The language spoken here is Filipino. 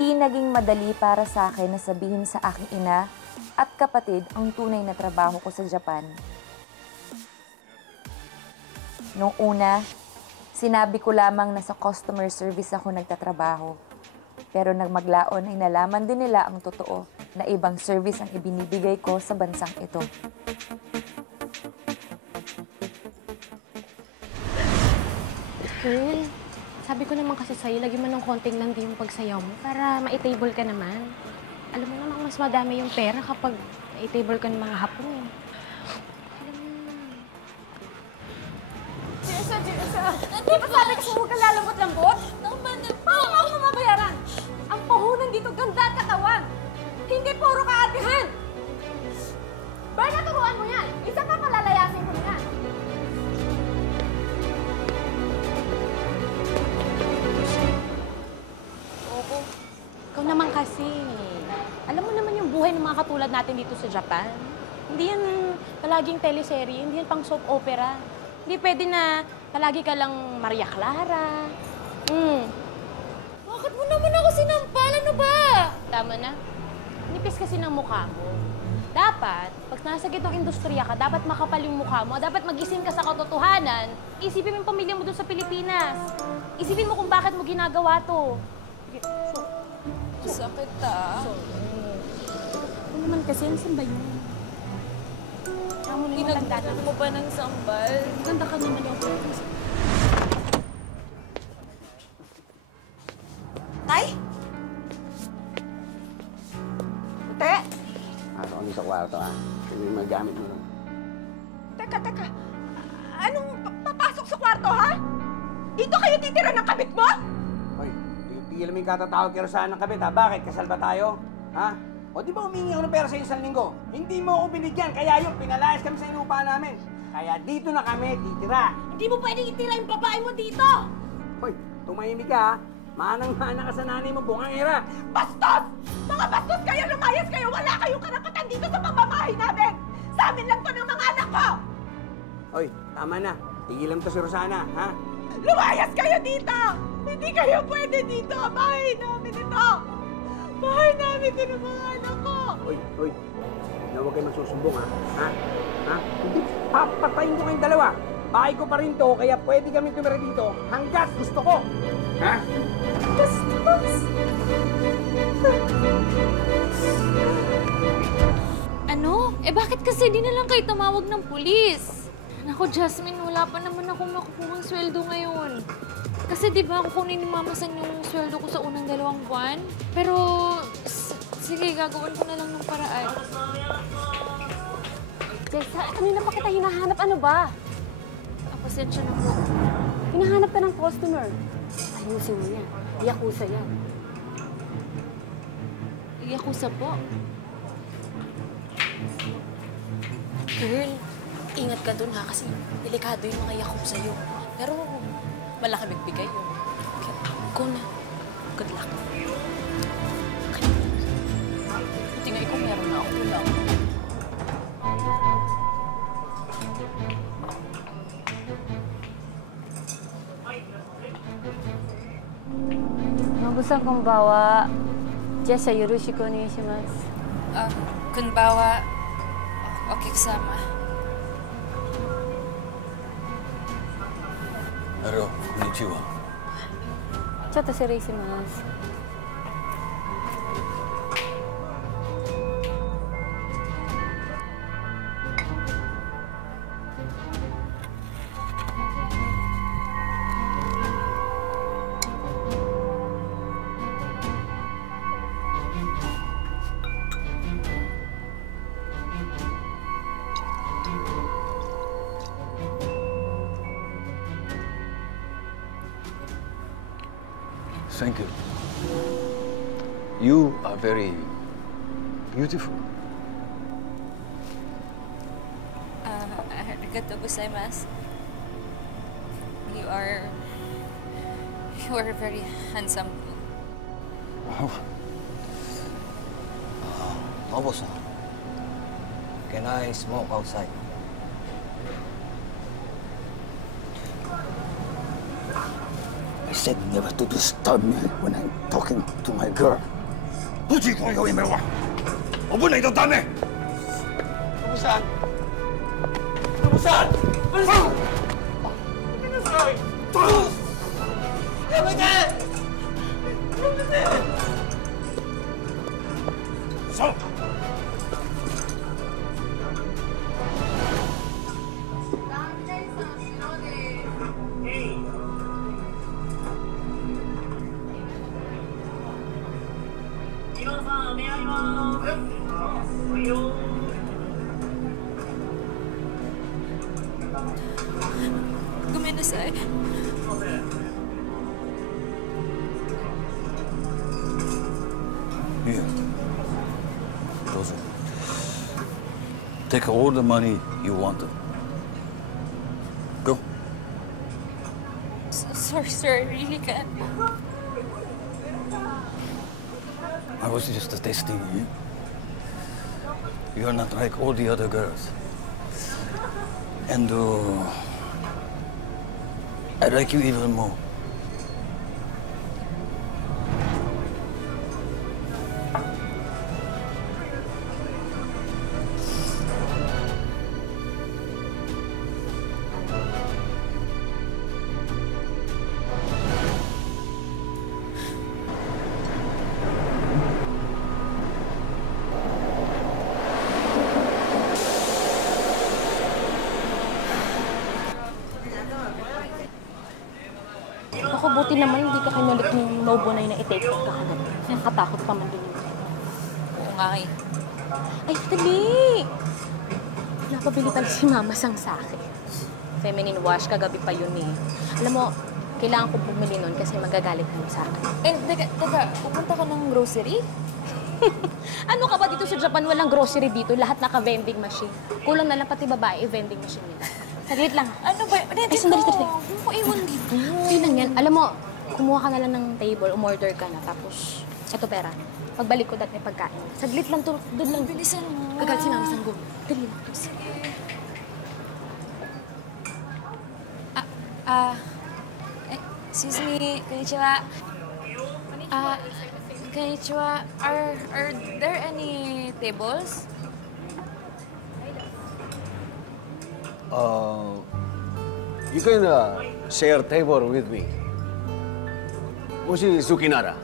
Hindi naging madali para sa akin na sabihin sa aking ina at kapatid ang tunay na trabaho ko sa Japan. Noong una, sinabi ko lamang na sa customer service ako nagtatrabaho. Pero nang maglaon ay nalaman din nila ang totoo na ibang service ang ibinibigay ko sa bansang ito. Girl, sabi ko naman kasi sa'yo, lagi mo ng konting landi yung pagsayaw mo para ma-table ka naman. Alam mo namang mas madami yung pera kapag ma-table ka ng mga hapon eh. Alam mo naman. Jessa! Di ba sabi ko huwag ka lalambot-lambot? Paano ako mabayaran? Ang puhunan dito ganda at katawan. Hindi puro kaatihan. Baya naturuan mo yan. Isa pa palalayasin ko yan. Ikaw naman kasi. Alam mo naman yung buhay ng mga katulad natin dito sa Japan. Hindi yan palaging teleserye, hindi yan pang soap opera. Hindi pwede na palagi ka lang Maria Clara. Bakit mo naman ako sinampal? Ano ba? Tama na. Nipis kasi ng mukha mo. Dapat, pag nasa gitong industriya ka, dapat makapal yung mukha mo, dapat magising ka sa katotohanan, isipin mo yung pamilya mo doon sa Pilipinas. Isipin mo kung bakit mo ginagawa to. Sakit ah. Ano naman kasi, ang sambay mo. Pinagdatan mo ba ng sambal? Ganda ka naman yung purpose. Tay? Te? Ako sa kwarto, ha? Yung may magamit mo lang. Teka. Anong papasok sa kwarto, ha? Dito kayo titira ng kabit mo? Hoy, tigil mo yung katatawag kay Rosana ng kabit, ha? Bakit? Kasal ba tayo? Ha? O di ba humingi ako ng pera sa isang linggo? Hindi mo ako binigyan, kaya yung pinalayas kami sa inupa namin. Kaya dito na kami titira. Hindi mo pwedeng itira yung babae mo dito! Hoy, tumahimik ka, ha? Manang-mana ka sa nanay mo, bungangera. Bastos! Mga bastos kayo! Lumayas kayo! Wala kayong karapatan dito sa pamamahay namin! Sa amin lang to ng mga anak ko! Hoy, tama na. Tigilan mo to si Rosana, ha? Lumayas kayo dito! Hindi kayo pwede dito! Bahay namin ito! Bahay namin ito ng mga anak ko! Hoy. Na huwag kayo magsusumbong, ha? Ha? Hindi, papatayin ko kayong dalawa. Bahay ko pa rin to, kaya pwede kami tumira dito hanggat gusto ko. Ha? Bastos! Ano? Bakit kasi di na lang kayo tumawag ng pulis? Naku, Jasmine, wala pa naman ako makukuhang sweldo ngayon. Kasi di ba kukunin ni Mama San yung sweldo ko sa unang 2 buwan? Pero, sige, gagawin ko na lang ng paraan. Jessa, kanina pa kita hinahanap. Ano ba? Pasensya na po. Hinahanap ka ng customer. Ayusin mo yan. Yakuza yan. Yakuza po. Girl, ingat ka dun ha, kasi delikado yung mga yakop sa'yo. Pero malaki magbigay yun. Okay, go na. Good luck. Okay. Buti nga ikaw meron na ako. Wala ako. Nobu-san, konbanwa. Jessa, yoroshiku onegaishimasu. Konbanwa, okekisama. Hello, konnichiwa. ちょっと失礼します。Thank you. You are very beautiful. Arigatou gozaimasu. You are very handsome. Oh. Nobu-san, can I smoke outside? I said never to disturb me when I'm talking to my girl. 不许光有也没玩，我不理都打你。Ano saan? Ano saan? Ano saan? Ano saan? So. Gumenasay. Here. Dozo. Take all the money you wanted. Go. Sorry, sir. I really can't. I was just testing you. You're not like all the other girls. And I like you even more. Ako, buti naman hindi ka kinulit ng Nobunay na i-take out ka kagad. Nakatakot pa man din yung Oo nga eh. Ay, dali! Napabili talaga si Mama Sang sa akin. Feminine wash, kagabi pa yun eh. Alam mo, kailangan ko bumili nun kasi magagalit mo sa akin. Eh, teka, pupunta ka ng grocery? Ano ka ba dito sa Japan? Walang grocery dito. Lahat naka-vending machine. Kulang na lang pati babae, vending machine nila. Saglit lang. Ano ba? Ay, sandali. Huwag mo iwan dito. Okay lang yan. Alam mo, kumuha ka na lang ng table, umorder ka na, tapos, eto pera. Pagbalik ko dati may pagkain. Saglit lang to, doon lang. Bilisan mo. Kagalit si Mama Sanggo. Dali lang. Excuse me, konnichiwa. Konnichiwa. Are there any tables? You can share table with me. もし好きなら。